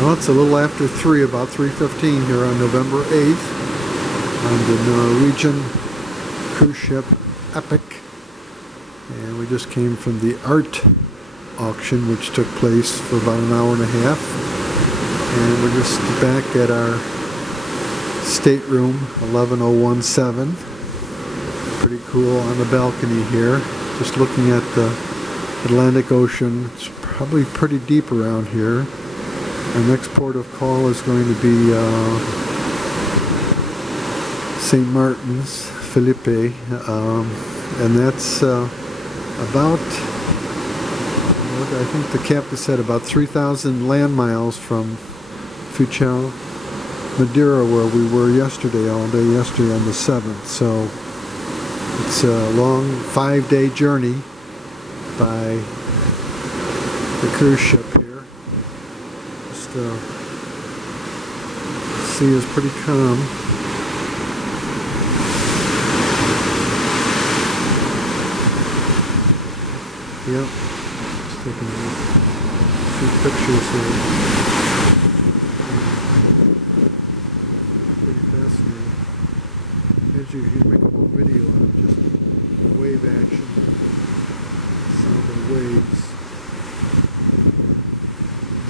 Well, it's a little after 3, about 3:15 here on November 8th on the Norwegian cruise ship Epic. And we just came from the art auction, which took place for about an hour and a half. And we're just back at our stateroom 11017. Pretty cool on the balcony here. Just looking at the Atlantic Ocean. It's probably pretty deep around here. Our next port of call is going to be St. Martin's, Felipe, and that's about, I think the captain said, about 3,000 land miles from Funchal, Madeira, where we were yesterday, all day yesterday on the 7th. So it's a long 5-day journey by the cruise ship here. Just the sea is pretty calm. Yep, just taking a few pictures here. Pretty fascinating. As you make a whole video out of just wave action, sound of waves.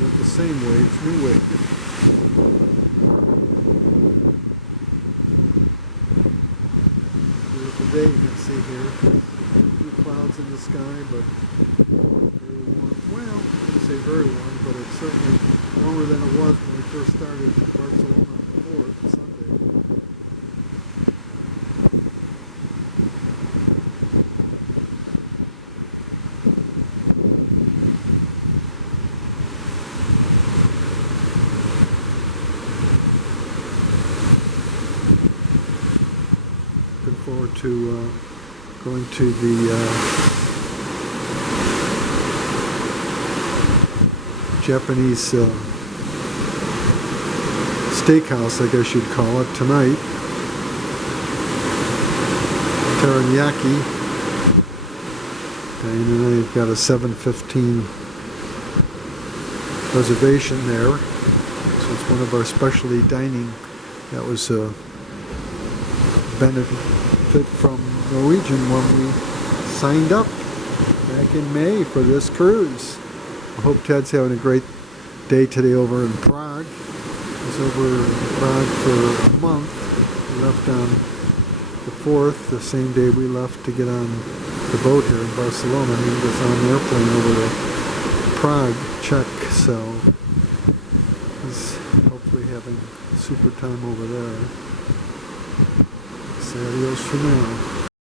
Not the same waves, new waves. Beautiful day you can see here. Clouds in the sky, but very warm. Well, I wouldn't say very warm, but it's certainly warmer than it was when we first started in Barcelona on the 4th, Sunday. Looking forward to going to the Japanese steakhouse, I guess you'd call it, tonight. Teriyaki. And then they've got a 7:15 reservation there. So it's one of our specialty dining. That was a benefit from Norwegian when we signed up back in May for this cruise. I hope Ted's having a great day today over in Prague. He was over in Prague for a month. We left on the 4th, the same day we left to get on the boat here in Barcelona. He was on an airplane over to Prague, Czech, so he's hopefully having a super time over there. Say adios for now.